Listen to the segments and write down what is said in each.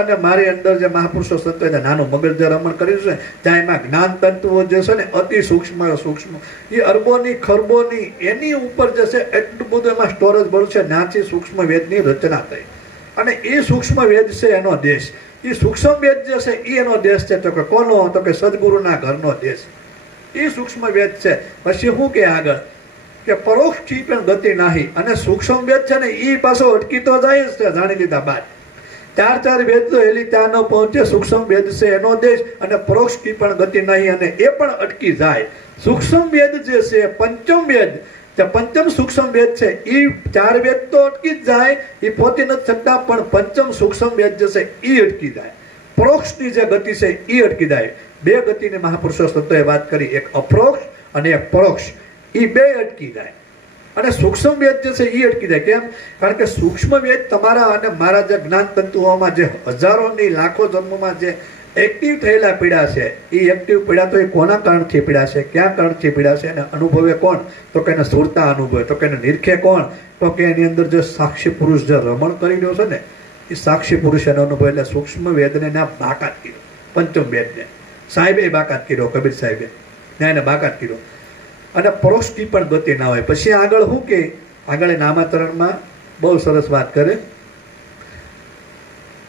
અને મારી અંદર જે મહાપુરુષો સંતો એને નાનું મગજ જે રમણ કર્યું છે, ત્યાં એમાં જ્ઞાન તત્વો જે છે ને અતિ સૂક્ષ્મ સૂક્ષ્મ, એ અરબોની ખરબોની એની ઉપર જે છે એટલું બધું એમાં સ્ટોરેજ બળ્યું છે. નાથી સૂક્ષ્મ વેદની રચના થઈ અને એ સૂક્ષ્મ વેદ છે એનો દેશ. એ સૂક્ષ્મ વેદ જે છે એ એનો દેશ છે. તો કે કોનો? તો કે સદગુરુના ઘરનો દેશ. એ સૂક્ષ્મ વેદ છે. પછી શું કે આગળ કે પરોક્ષથી પણ ગતિ નાહી, અને સૂક્ષ્મ વેદ છે ને એ પાછો અટકી તો જાય જ છે જાણી લીધા બાદ. ચાર વેદ તો એલી ત્યાં ન પહોંચે. સૂક્ષ્મ વેદ છે એનો દેશ, અને પરોક્ષથી પણ ગતિ નહીં, અને એ પણ અટકી જાય. સૂક્ષ્મ વેદ જે છે પંચમ વેદ, પંચમ સૂક્ષ્મ વેદ છે, એ 4 વેદ તો અટકી જ જાય, એ પહોંચી નથી શકતા, પણ પંચમ સૂક્ષ્મ વેદ જે છે એ અટકી જાય. પરોક્ષની જે ગતિ છે એ અટકી જાય. 2 ગતિની મહાપુરુષો સંતોએ વાત કરી, એક અપરોક્ષ અને એક પરોક્ષ. એ 2 અટકી જાય, અને સૂક્ષ્મ વેદ જે છે એ અટકી જાય. કેમ? કારણ કે સૂક્ષ્મ વેદ તમારા અને મારા જે જ્ઞાન તંતુઓમાં જે હજારોની લાખો જન્મોમાં જે એક્ટિવ થયેલા પીડા છે, એ એક્ટિવ પીડા તો એ કોના કારણથી પીડા છે, ક્યાં કારણથી પીડા છે, અને અનુભવે કોણ? તો કે એને સુરતા અનુભવે. તો કે એને નિરખે કોણ? તો કે એની અંદર જે સાક્ષી પુરુષ જે રમણ કરી રહ્યો છે ને, એ સાક્ષી પુરુષ એનો અનુભવ. એટલે સૂક્ષ્મ વેદને ના બાકાત કર્યો, પંચમ વેદને સાહેબે બાકાત કર્યો, કબીર સાહેબે એને બાકાત કર્યો. અને પરોક્ષથી પણ ગતિ ના હોય. પછી આગળ શું કે આગળ નામાતરણમાં બહુ સરસ વાત કરે.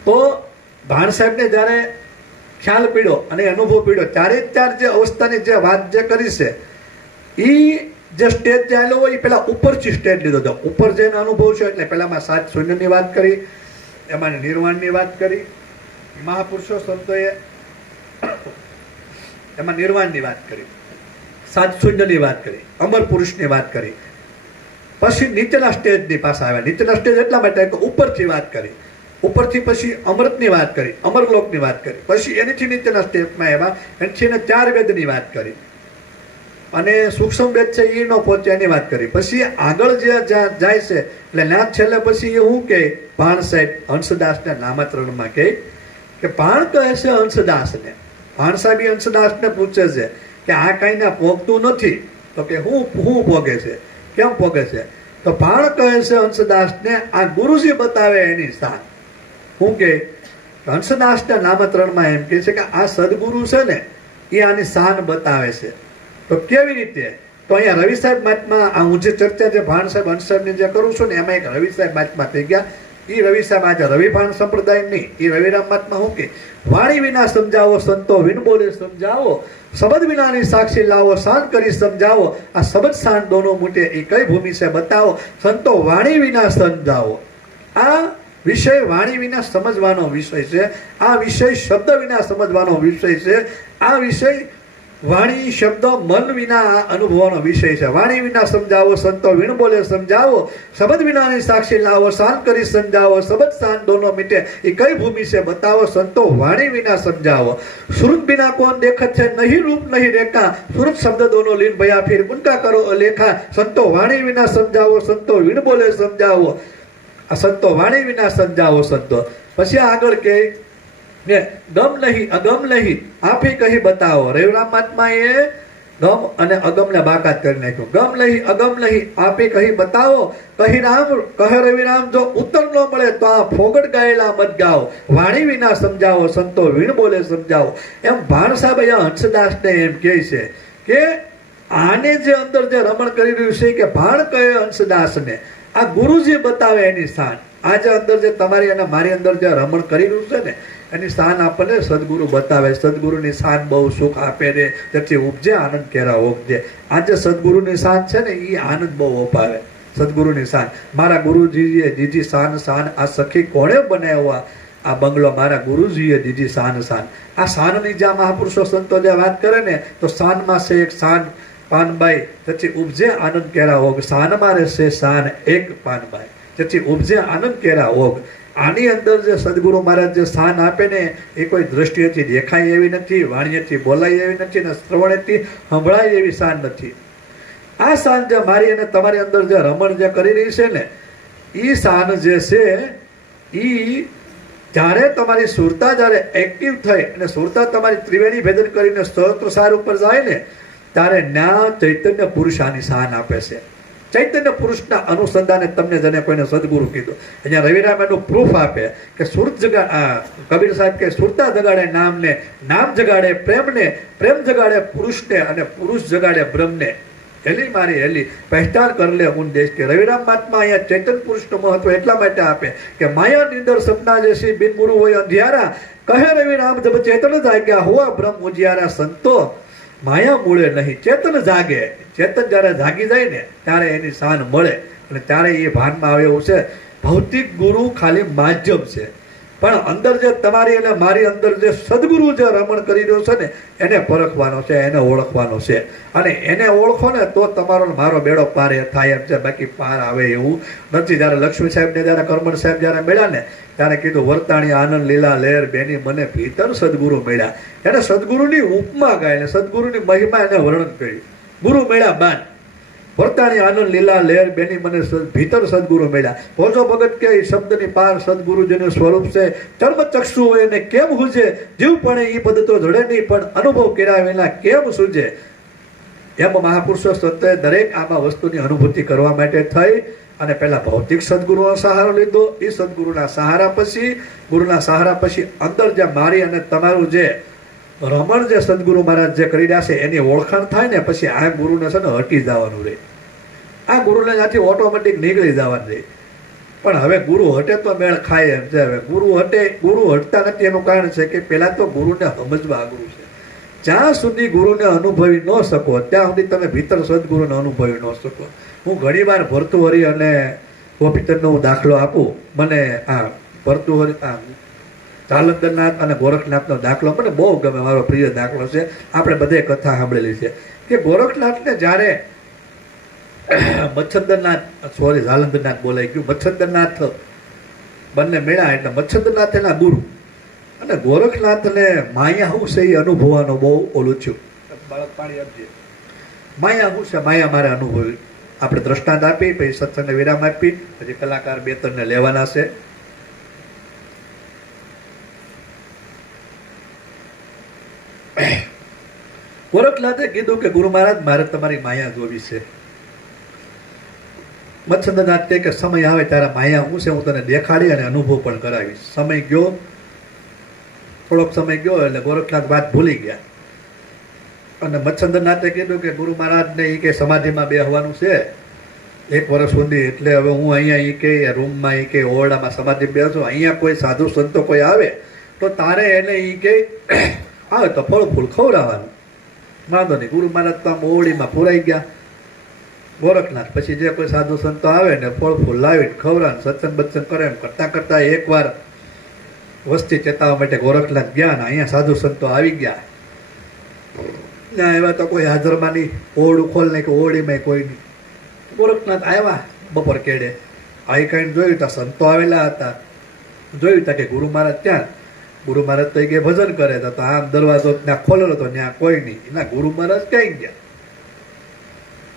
તો ભાણ સાહેબને જ્યારે ખ્યાલ પીડ્યો અને અનુભવ પીડ્યો, 4 જે અવસ્થાની જે વાત જે કરી છે, એ જે સ્ટેજ ચાલ્યો હોય એ પેલા ઉપરથી સ્ટેજ લીધો હતો. ઉપર જેનો અનુભવ છે એટલે પેલામાં 7 શૂન્યની વાત કરી, એમાં નિર્વાણની વાત કરી. મહાપુરુષો સંતોએ એમાં નિર્વાણની વાત કરી, 7 શૂન્યની વાત કરી, અમર પુરુષની વાત કરી. પછી નીચેના સ્ટેજની પાસે આવ્યા. નીચેના સ્ટેજ એટલા માટે કે ઉપરથી વાત કરી, ઉપરથી પછી અમૃતની વાત કરી, અમરલોકની વાત કરી. પછી એનીથી નીચેના સ્ટેપમાં આવ્યા, એનથી 4 વેદની વાત કરી, અને સૂક્ષ્મ વેદ છે એ ન પહોંચે એની વાત કરી. પછી આગળ જે જાય છે એટલે ના છેલ્લે પછી એ શું કે ભાણ સાહેબ હંસદાસને નામાતરણમાં કે ભાણ કહે છે હંસદાસને. ભાણ સાહેબ એ હંસદાસને પૂછે છે કે આ કાંઈ ના પોગતું નથી. તો કે હું પોગે છે, કેમ પોગે છે? તો ભાણ કહે છે હંસદાસને, આ ગુરુજી બતાવે એની સ્થાન. શું કે હંસદાસના નામત્રણમાં એમ કહે છે કે આ સદગુરુ છે ને એ આની શાન બતાવે છે. તો કેવી રીતે? તો અહીંયા રવિ સાહેબ મહાત્મા, આ હું જે ચર્ચા જે ભાણ સાહેબ હંસ સાહેબની જે કરું છું ને, એમાં એક રવિ સાહેબ મહાત્મા થઈ ગયા. એ રવિ સાહેબ આજે રવિ ભાણ સંપ્રદાય નહીં, એ રવિરામ મહાત્મા શું કે વાણી વિના સમજાવો સંતો, વિન બોલે સમજાવો, શબ્દ વિનાની સાક્ષી લાવો, શાન કરી સમજાવો, આ શબ્દ શાન દોનો મૂટે એ કઈ ભૂમિ છે બતાવો, સંતો વાણી વિના સમજાવો. આ વિષય વાણી વિના સમજવાનો વિષય છે. આ વિષય શબ્દ વિના સમજવાનો વિષય છે. આ વિષય વાણી શબ્દ મન વિના અનુભવવાનો વિષય છે. વાણી વિના સમજાવો સંતો, વિણ બોલે સમજાવો, શબ્દ વિનાની સાક્ષી લાવો, શાન કરી સમજાવો, શબ્દ શાન દોનો મીટે એ કઈ ભૂમિ છે બતાવો, સંતો વાણી વિના સમજાવો. સુરત બિના કોણ દેખત છે, નહીં રૂપ નહીં રેખા, સુરત શબ્દ દોનો લીન ભયા ફીર ઉનકા કરો અલેખા, સંતો વાણી વિના સમજાવો, સંતો વિણ બોલે સમજાવો, આ સંતો વાણી વિના સમજાવો સંતો. પછી આગળ કે ગમ નહીં અગમ નહીં આપી કહી બતાવો. રવિરામ મહાત્માએ ગમ અને અગમને બાકાત કરી નાખ્યું. ગમ નહીં અગમ નહીં આપી કહી બતાવો, કહી રામ કહે રવિરામ, જો ઉત્તર ન મળે તો આ ફોગટ ગાયેલા મત ગાઓ, વાણી વિના સમજાવો, સંતો વીણ બોલે સમજાવો. એમ ભાણ સાહેબ અહીંયા હંસદાસને એમ કહે છે કે આને જે અંદર જે રમણ કરી રહ્યું છે કે ભાણ કહે હંસદાસને, આ ગુરુજી બતાવે એની સ્થાન. આ જે અંદર જે તમારી અને મારી અંદર જે રમણ કરી રહ્યું છે ને, એની સ્થાન આપણને સદગુરુ બતાવે. સદગુરુની સ્થાન બહુ સુખ આપે ને, તેથી ઉપજે આનંદ કેરા ઓગજે. આજે સદગુરુની સ્થાન છે ને એ આનંદ બહુ અપાવે. સદગુરુની સ્થાન મારા ગુરુજીએ દીધી શાન શાન, આ સખી કોણે બનાવ્યા આ બંગલો, મારા ગુરુજીએ દીધી શાન શાન. આ શાનની જ્યાં મહાપુરુષો સંતો જે વાત કરે ને, તો શાનમાં છે એક શાન પાનબાઈ, તેથી ઉપજે આનંદ કેરા ઓગ. શાનમાં રહેશે શાન એક પાનબાઈ, તેથી ઉપજે આનંદ કેરા ઓગ. આની અંદર જે સદગુરુ મહારાજ જે સ્થાન આપે ને, એ કોઈ દ્રષ્ટિએથી દેખાય એવી નથી, વાણીએથી બોલાય એવી નથી, ને શ્રવણેથી સંભળાય એવી શાન નથી. આ શાન જે મારી અને તમારી અંદર જે રમણ જે કરી રહી છે ને, એ શાન જે છે એ જ્યારે તમારી સુરતા જ્યારે એક્ટિવ થઈ અને સુરતા તમારી ત્રિવેણી ભેદન કરીને સ્તોત્ર સાર ઉપર જાય ને, ત્યારે ન્યા ચૈતન્ય પુરુષ આની શાન આપે છે. ચૈતન્ય પુરુષના અનુસંધાને તમને જેને કોઈને સદગુરુ કીધું. અહીંયા રવિરામ એનું પ્રૂફ આપે કે સુરત કબીર સાહેબ કે સુરતા જગાડે નામને, નામ જગાડે પ્રેમને, પ્રેમ જગાડે પુરુષને, અને પુરુષ જગાડે બ્રહ્મને. હેલી મારી હેલી પહેચાન કર લે ઉન દેશ કે. રવિરામ મહાત્મા અહીંયા ચૈતન્ય પુરુષનું મહત્વ એટલા માટે આપે કે માયા નિંદર સપના જેસી બિનમુરુ હોય અંધિયારા, કહે રવિરામ જબ ચેતન જાગ્યા હોવા બ્રહ્મ ઉજિયારા. સંતો માયા મૂળે નહીં, ચેતન જાગે. ચેતન જ્યારે જાગી જાય ને ત્યારે એની શાન મળે, અને ત્યારે એ ભાનમાં આવે એવું છે. ભૌતિક ગુરુ ખાલી માધ્યમ છે, પણ અંદર જે તમારી અને મારી અંદર જે સદગુરુ જે રમણ કરી રહ્યો છે ને એને પરખવાનો છે, એને ઓળખવાનો છે. અને એને ઓળખો ને તો તમારો મારો બેડો પાર થાય એમ છે, બાકી પાર આવે એવું નથી. જ્યારે લક્ષ્મી સાહેબને જ્યારે કરમણ સાહેબ જ્યારે મળ્યા ને ત્યારે કીધું વર્તાણી આનંદ લીલા લહેર બેની મને ભીતર સદગુરુ મળ્યા. એને સદગુરુની ઉપમા ગાય, સદગુરુની મહિમા એને વર્ણન કર્યું. ગુરુ મળ્યા બાન, વર્તાણી આનંદ લીલા લહેર બેની મને ભીતર સદગુરુ મળ્યા. ભોજો ભગત કે શબ્દની પાર સદગુરુ જેનું સ્વરૂપ છે, ચર્મ ચક્ષુ હોય એને કેમ હુજે, જીવ પણ એ પદ તો જડે નહીં, પણ અનુભવ કર્યા વિના કેમ સૂજે. એમ મહાપુરુષો સંતોએ દરેક આમાં વસ્તુની અનુભૂતિ કરવા માટે થઈ અને પહેલા ભૌતિક સદગુરુનો સહારો લીધો. એ સદગુરુના સહારા પછી અંદર જે મારી અને તમારું જે રમણ જે સદગુરુ મહારાજ જે કરી રહ્યા છે એની ઓળખાણ થાય ને પછી આ ગુરુને છે ને હટી જવાનું રહે. આ ગુરુને ત્યાંથી ઓટોમેટિક નીકળી જવાનું રહે. પણ હવે ગુરુ હટે તો મેળ ખાય એમ છે. હવે ગુરુ હટતા નથી એનું કારણ છે કે પહેલા તો ગુરુને સમજવા અઘરું છે. જ્યાં સુધી ગુરુને અનુભવી ન શકો ત્યાં સુધી તમે ભીતર સદગુરુને અનુભવી ન શકો. હું ઘણી વાર ભર્તુહરી અને ગોપીચંદનો હું દાખલો આપું. મને આ ભર્તુહરી જાલંધરનાથ અને ગોરખનાથનો દાખલો મને બહુ ગમે, મારો પ્રિય દાખલો છે. આપણે બધે કથા સાંભળેલી છે કે ગોરખનાથને જ્યારે જાલંધરનાથ બોલાઈ ગયું, મચ્છન્દ્રનાથ બંને મળ્યા એટલે મચ્છન્દ્રનાથ એના ગુરુ અને ગોરખનાથને માયા શું છે એ અનુભવવાનું બહુ ઓલું થયું. બાળક પાણી આપજે. માયા શું છે, માયા મારે અનુભવી. આપણે દ્રષ્ટાંત આપી, પછી સત્સંગને વિરામ આપી, પછી કલાકાર બે ત્રણને લેવાના છે. ગોરખનાથે કીધું કે ગુરુ મહારાજ મારે તમારી માયા જોવી છે. મચ્છન્દ્રનાથ કહે કે સમય આવે ત્યારે માયા હું છે હું તને દેખાડી અને અનુભવ પણ કરાવીશ. સમય ગયો, થોડોક સમય ગયો એટલે ગોરખનાથ વાત ભૂલી ગયા અને મચ્છન્દ્રનાથે કીધું કે ગુરુ મહારાજને એ કે સમાધિમાં બેસવાનું છે 1 વર્ષ સુધી, એટલે હવે હું અહીંયા એ કે રૂમમાં એ કે ઓરડામાં સમાધિ બેસું, અહીંયા કોઈ સાધુ સંતો કોઈ આવે તો તારે એને એ કે આવે તો ફળ ફૂલ ખવડાવવાનું. વાંધો નહીં. ગુરુ મહારાજ તો આમ ઓરડીમાં પુરાઈ ગયા. ગોરખનાથ પછી જે કોઈ સાધુ સંતો આવે ને ફળ ફૂલ લાવીને ખવડાવે, સત્સંગ બત્સંગ કરે એમ કરતાં કરતાં એકવાર વસ્તી ચેતાવવા માટે ગોરખનાથ ગયા ને અહીંયા સાધુ સંતો આવી ગયા. ના એવા તો કોઈ હાજરમાં નહીં, ઓરડું ખોલ નહીં કે ઓરડીમાં કોઈ નહીં. ગોરખનાથ આવ્યા બપોર કેડે, આવી કાંઈ જોયું ત્યાં સંતો આવેલા હતા. જોયું ત્યાં કે ગુરુ મહારાજ ત્યાં. ગુરુ મહારાજ તો કે ભજન કરે તો આમ દરવાજો ત્યાં ખોલેલો હતો, ત્યાં કોઈ નહીં. એના ગુરુ મહારાજ ક્યાંય ગયા.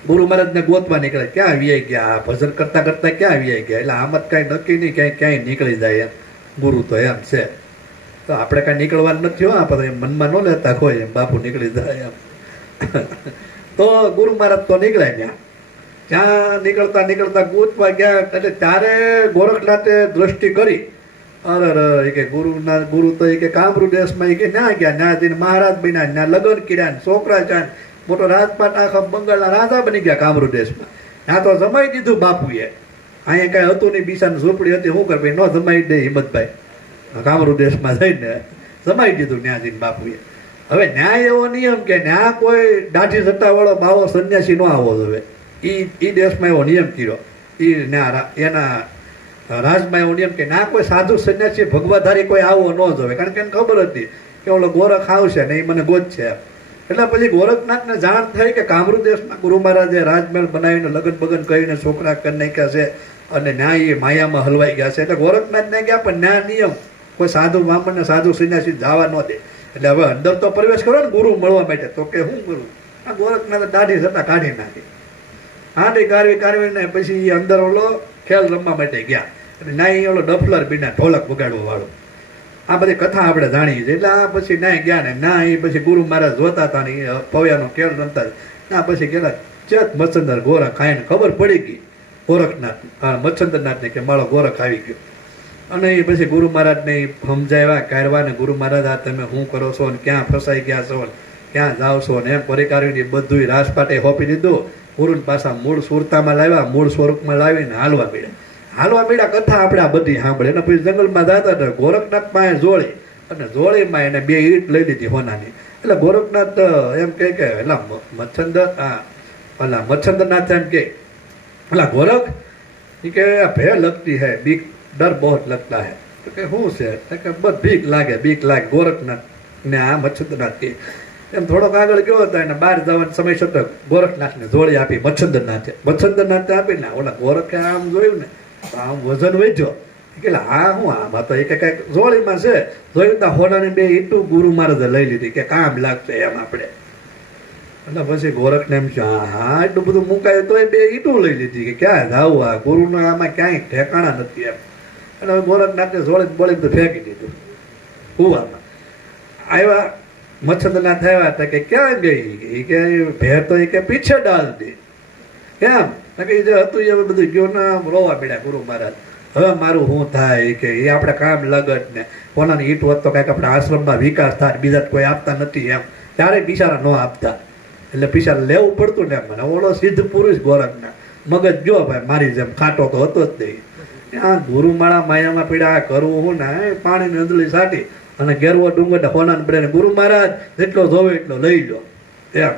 ગુરુ મહારાજને ગોતવા નીકળે, ક્યાં વ્યાઈ ગયા, ભજન કરતા કરતા ક્યાં વ્યાઈ ગયા. એટલે આમ જ કાંઈ નક્કી નહીં, ક્યાંય નીકળી જાય એમ. ગુરુ તો એમ છે, તો આપણે કાંઈ નીકળવાનું નથી. હો આપણે મનમાં ન લેતા કોઈ એમ બાપુ નીકળી જાય એમ. તો ગુરુ મહારાજ તો નીકળે ત્યાં નીકળતા ગોતવા ગયા. એટલે ત્યારે ગોરખનાથે દ્રષ્ટિ કરી, અરે કે ગુરુ તો એ કે કામરૂ દેશમાં એ કે ના ગયા, ના જઈને મહારાજ બન્યા, ના લગ્ન કર્યા, છોકરા ચાન, મોટો રાજપાટ આખા બંગાળના રાજા બની ગયા કામરૂ દેશમાં. ત્યાં તો જમાઈ દીધું બાપુએ. અહીંયા કાંઈ હતું નહીં, બીસાની ઝૂંપડી હતી, શું કરે ન જમાઈ દે હિંમતભાઈ. કામરૂ દેશમાં જઈને જમાઈ દીધું ત્યાં જઈને બાપુએ. હવે ન્યાય એવો નિયમ કે ન્યા કોઈ દાઢી સટ્ટાવાળો બાવો સંન્યાસી ન આવવો જોઈએ. એ દેશમાં એવો નિયમ કર્યો. એના રાજમાં એવો નિયમ કે ના કોઈ સાધુ સંન્યાસી ભગવાધારી કોઈ આવવો ન જોવે, કારણ કે એને ખબર હતી કે ઓલો ગોરખ આવશે ને એ મને ગોતશે. એટલે પછી ગોરખનાથને જાણ થઈ કે કામરૂ દેશમાં ગુરુ મહારાજે રાજમહેલ બનાવીને લગ્ન બગન કરીને છોકરા કરી નાખ્યા છે અને ન્યાય એ માયામાં હલવાઈ ગયા છે. એટલે ગોરખનાથને ગયા પણ ન્યા નિયમ કોઈ સાધુ બ્રાહ્મણને સાધુ સંન્યાસી જવા ન દે. એટલે હવે અંદર તો પ્રવેશ કરો ને ગુરુ મળવા માટે, તો કે શું કરું. આ ગોરખનાથે દાઢી સત્તા કાઢી નાખી. હાંડી કારવીને પછી અંદર ઓલો ખેલ રમવા માટે ગયા. એટલે નાઈ ઓલો ડફલર બીના ઢોલક વગાડવા વાળો. આ બધી કથા આપણે જાણીએ છીએ. એટલે આ પછી નાય ગયા ને ના એ પછી ગુરુ મહારાજ જોતા હતા ને પવ્યાનો ખેલ રમતા. ના પછી ગયેલા ચેત મચ્છંદર ગોરખ આવીને ખબર પડી ગઈ ગોરખનાથ મચ્છંદરનાથને કે મારો ગોરખ આવી ગયો. અને એ પછી ગુરુ મહારાજને સમજાવ્યા કાઢવા ને ગુરુ મહારાજ આ તમે શું કરો છો ને ક્યાં ફસાઈ ગયા છો ને ક્યાં જાઓ છો ને એમ પરિકારીને બધું રાજપાટે હોપી દીધું. ગુરુને પાછા મૂળ સુરતામાં લાવ્યા, મૂળ સ્વરૂપમાં લાવીને હાલવા મળ્યા કથા આપણે આ બધી સાંભળે. એને પછી જંગલમાં જતા હતા ગોરખનાથ પાસે જોડી અને જોડીમાં એને 2 ઈંટ લઈ લીધી હોનાની. એટલે ગોરખનાથ એમ કે એલા મચ્છંદરનાથ એમ કે એલા ગોરખ એ કે ભય લગતી હૈ, બીક ડર બહુ લગતા હૈ. તો કે શું છે કે બસ બીક લાગે ગોરખનાથ ને આ મચ્છંદરનાથ કે એમ થોડોક આગળ ગયો હતો એને બહાર જવાનો સમય છતો ગોરખનાથને જોડી આપી મચ્છંદરનાથે આપીને ઓલા ગોરખે આમ જોયું ને આમ વજન વેચ્યો કે હા હું આમાં તો એ કે કઈક જોડીમાં છે જોયું તો હોનાની 2 ઈંટું ગુરુ મહારાજે લઈ લીધી કે કામ લાગશે એમ આપણે. એટલે પછી ગોરખને એમ છે હા એટલું બધું મુકાયું તો એ 2 ઈંટું લઈ લીધી કે ક્યાં જાવું આ ગુરુને આમાં ક્યાંય ઠેકાણા નથી એમ. એટલે ગોરખનાથને જોડી બોલી બધું ફેંકી દીધું કુવામાં. આવ્યા મચ્છંદરનાથ આવ્યા હતા કે ક્યાં ગઈ કે ભેર તો એ કે પીછે ડાલ દે કેમ કે જે હતું એ બધું ગયો ના રોવા પડ્યા ગુરુ મહારાજ. હવે મારું શું થાય કે એ આપણે કામ લગત ને કોનાની ઈટ હોત તો કાંઈક આપણે આશ્રમમાં વિકાસ થાય, બીજા કોઈ આપતા નથી એમ. ત્યારે બિચારા ન આપતા એટલે બિચારા લેવું પડતું ને. મને ઓલો સિદ્ધ પુરુષ ગોરખના મગજ જો ભાઈ મારી જેમ ખાટો તો હતો જ નહીં. આ ગુરુમાળા માયામાં પીડા કરવું હું ને પાણીની અંદલી સાટી અને ગેરવો ડુંગર હોનાને પડે ગુરુ મહારાજ જેટલો જોવે એટલો લઈ લો એમ.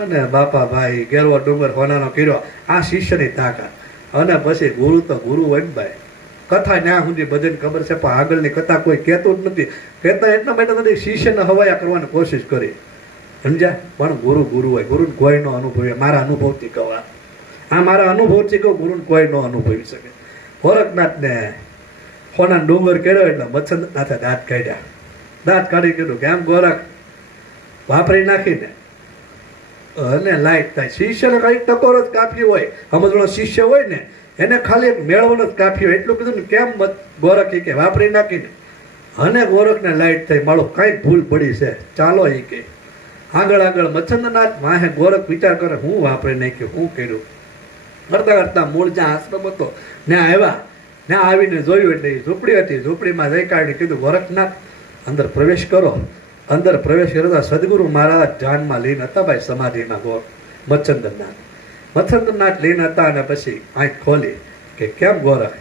અને બાપા ભાઈ ગેરવો ડુંગર હોનાનો કર્યો. આ શિષ્યની તાકાત. અને પછી ગુરુ તો ગુરુ હોય ને ભાઈ. કથા ન્યા સુધી બધાને ખબર છે પણ આગળની કથા કોઈ કહેતું જ નથી. કહેતા એટલા માટે નથી શિષ્યને હવાયા કરવાની કોશિશ કરી સમજ્યા. પણ ગુરુ હોય. ગુરુને કોઈ નો અનુભવે. મારા અનુભવથી કહો આ મારા અનુભવથી કહો ગુરુને કોઈ નો અનુભવી શકે. ગોરખનાથને હોના ડુંગર કર્યો એટલે મચ્છંદરનાથે દાંત કાઢ્યા. દાંત કાઢી કીધું કે આમ ગોરખ વાપરી નાખીને અને લાઈટ થાય. શિષ્યને કઈ ટકોર જ કાપી હોય, સમજણો શિષ્ય હોય ને એને ખાલી એક મેળવણ જ કાપી હોય એટલું કીધું ને કેમ ગોરખ કે વાપરી નાખીને અને ગોરખને લાઈટ થઈ મારો કઈ ભૂલ પડી છે ચાલો એ કે આગળ મચ્છંદરનાથ વાહે ગોરખ વિચાર કરે હું વાપરી નાખ્યું હું કર્યું. કરતા મૂળ જ્યાં આશ્રમ હતો ત્યાં આવ્યા. ત્યાં આવીને જોયું એટલે ઝૂંપડી હતી. ઝૂંપડીમાં જઈ કાઢી કીધું ગોરખનાથ અંદર પ્રવેશ કરો. અંદર પ્રવેશ કરતા સદગુરુ મહારાજ ધ્યાનમાં લીન હતા ભાઈ સમાધિમાં. મચ્છંદરનાથ લીન હતા અને પછી આંખ ખોલી કે કેમ ગોરખ.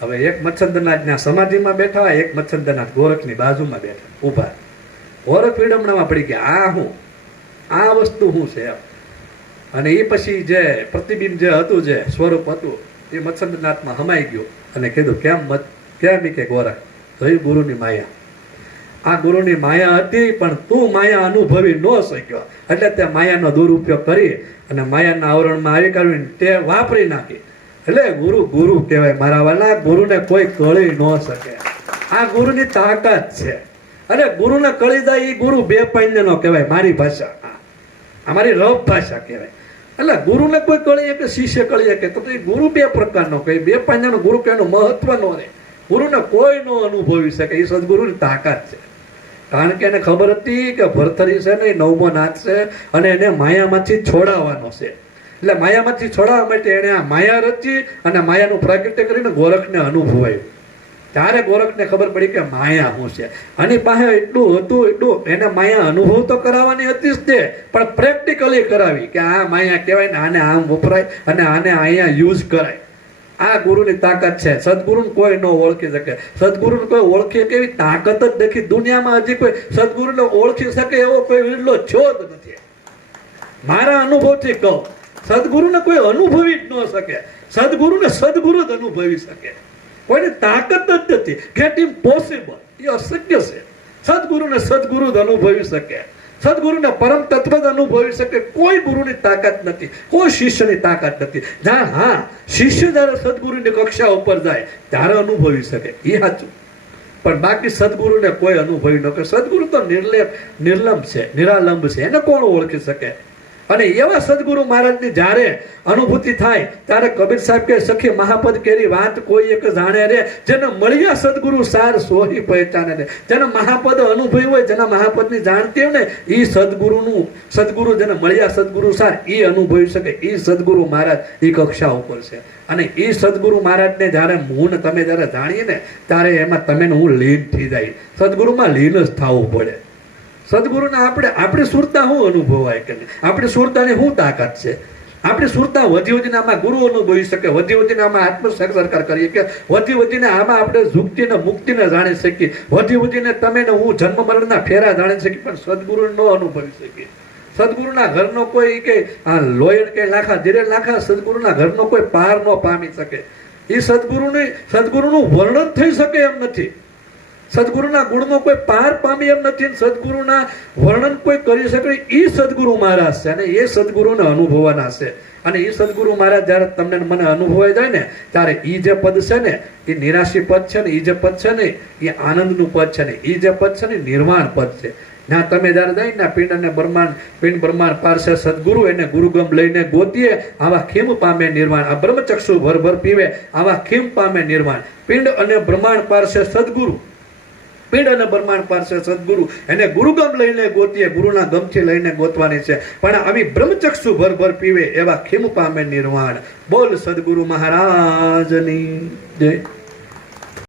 હવે એક મચ્છંદરનાથના સમાધિમાં બેઠા, એક મચ્છંદરનાથ ગોરખની બાજુમાં બેઠા ઊભા. ગોરખ વિડંબણામાં પડી ગયા આ હું આ વસ્તુ શું છે એમ. અને એ પછી જે પ્રતિબિંબ જે હતું જે સ્વરૂપ હતું એ મચ્છંદરનાથમાં હમાઈ ગયું અને કીધું કેમ કે ગોરખ જોયું ગુરુની માયા. આ ગુરુની માયા હતી પણ તું માયા અનુભવી ન શક્યો એટલે તે માયાનો દુરુપયોગ કરી અને માયાના આવરણમાં આવી કરીને તે વાપરી નાખી. એટલે ગુરુ કહેવાય મારા વાલા. ગુરુને કોઈ કળી ન શકે. આ ગુરુની તાકાત છે. અને ગુરુને કળી જાય એ ગુરુ 2 પૈન્ય નો કહેવાય. મારી ભાષા અમારી રફ ભાષા કહેવાય. એટલે ગુરુને કોઈ કળી કે શિષ્ય કળી કે તો એ ગુરુ 2 પ્રકારનો કહે. 2 પૈયાનો ગુરુ કહેવાનું મહત્વ ન રહે. ગુરુને કોઈ ન અનુભવી શકે. એ સદગુરુની તાકાત છે. કારણ કે એને ખબર હતી કે ભરથરી છે ને એ 9મો નાથ છે અને એને માયામાંથી છોડાવવાનો છે. એટલે માયામાંથી છોડાવવા માટે એને આ માયા રચી અને માયાનું પ્રાગટ્ય કરીને ગોરખને અનુભવાયું. ત્યારે ગોરખને ખબર પડી કે માયા શું છે. આની પાસે એટલું હતું એટલું એને માયા અનુભવ તો કરાવવાની હતી જ તે પણ પ્રેક્ટિકલી કરાવી કે આ માયા કહેવાય ને આને આમ વપરાય અને આને અહીંયા યુઝ કરાય. આ ગુરુની તાકાત છે. સદગુરુને કોઈ ન ઓળખી શકે. સદગુરુને કોઈ ઓળખી શકે એવી તાકાત જ દેખી દુનિયામાં હજી કોઈ સદગુરુને ઓળખી શકે એવો કોઈ વિરલો છો જ નથી. મારા અનુભવથી કહું સદગુરુને કોઈ અનુભવી જ ન શકે. સદગુરુને સદગુરુ જ અનુભવી શકે. કોઈની તાકાત જ નથી. Gate impossible. એ અશક્ય છે. સદગુરુને સદગુરુ જ અનુભવી શકે. સદગુરુને પરમ તત્વ જ અનુભવી શકે. કોઈ ગુરુની તાકાત નથી. કોઈ શિષ્યની તાકાત નથી. જ્યાં હા શિષ્ય જયારે સદગુરુની કક્ષા ઉપર જાય ત્યારે અનુભવી શકે એ સાચું. પણ બાકી સદગુરુને કોઈ અનુભવી ન કરે. સદગુરુ તો નિર્લંબ છે, નિરાલંબ છે. એને કોણ ઓળખી શકે? અને એવા સદગુરુ મહારાજની જ્યારે અનુભૂતિ થાય ત્યારે કબીર સાહેબ કે સખી મહાપદ કેરી વાત કોઈ એક જાણે રે, જેને મળ્યા સદગુરુ સાર સોહી પહેચાને રે. જેને મહાપદ અનુભવી હોય, જેના મહાપદની જાણતી હોય ને, એ સદગુરુ જેને મળ્યા સદગુરુ સાર એ અનુભવી શકે. એ સદગુરુ મહારાજ એ કક્ષા ઉપર છે. અને એ સદગુરુ મહારાજને જ્યારે હું ને તમે જ્યારે જાણીએ ને ત્યારે એમાં તમે હું લીન થઈ જાય. સદગુરુમાં લીન જ થવું પડે. સદગુરુને આપણી સુરતા શું અનુભવાય કે આપણી સુરતાની શું તાકાત છે? આપણી સુરતા વધી વધીને આમાં ગુરુ અનુભવી શકે, વધી વધીને આમાં આત્મસાક્ષાત્કાર કરીએ કે વધી વધીને આમાં આપણે ઝુક્તિને મુક્તિને જાણી શકીએ, વધી વધીને તમે ને હું જન્મ મરણના ફેરા જાણી શકીએ, પણ સદગુરુ ન અનુભવી શકીએ. સદગુરુના ઘરનો કોઈ કે લોયણ કે લાખા ધીરે લાખા સદગુરુના ઘરનો કોઈ પાર ન પામી શકે. એ સદગુરુનું વર્ણન થઈ શકે એમ નથી. સદગુરુના ગુણનો કોઈ પાર પામી એમ નથી. સદગુરુના વર્ણન કોઈ કરી શકે એ સદગુરુ મહારાજ છે, અને એ સદગુરુને અનુભવવાના છે. અને એ સદગુરુ મહારાજ જ્યારે તમને મને અનુભવાઈ જાય ને ત્યારે એ જે પદ છે ને એ નિરાશી પદ છે ને, એ જે પદ છે ને એ આનંદનું પદ છે ને, એ જે પદ છે ને નિર્વાણ પદ છે. ના તમે જ્યારે જાય ને પિંડ અને પિંડ બ્રહ્માંડ પારસે સદગુરુ એને ગુરુગમ લઈને ગોતીએ આવા ખીમ પામે નિર્વાણ. આ બ્રહ્મચક્ષુ ભર પીવે આવા ખીમ પામે નિર્વાણ. પિંડ અને બ્રહ્માંડ પારસે સદગુરુ, પિંડ અને બ્રહ્માંડ પાસે સદગુરુ એને ગુરુગમ લઈને ગોતીએ, ગુરુના ગમથી લઈને ગોતવાની છે. પણ આવી બ્રહ્મચક્ષુ ભર પીવે એવા ખીમ પામે નિર્વાણ. બોલ સદગુરુ મહારાજની જય.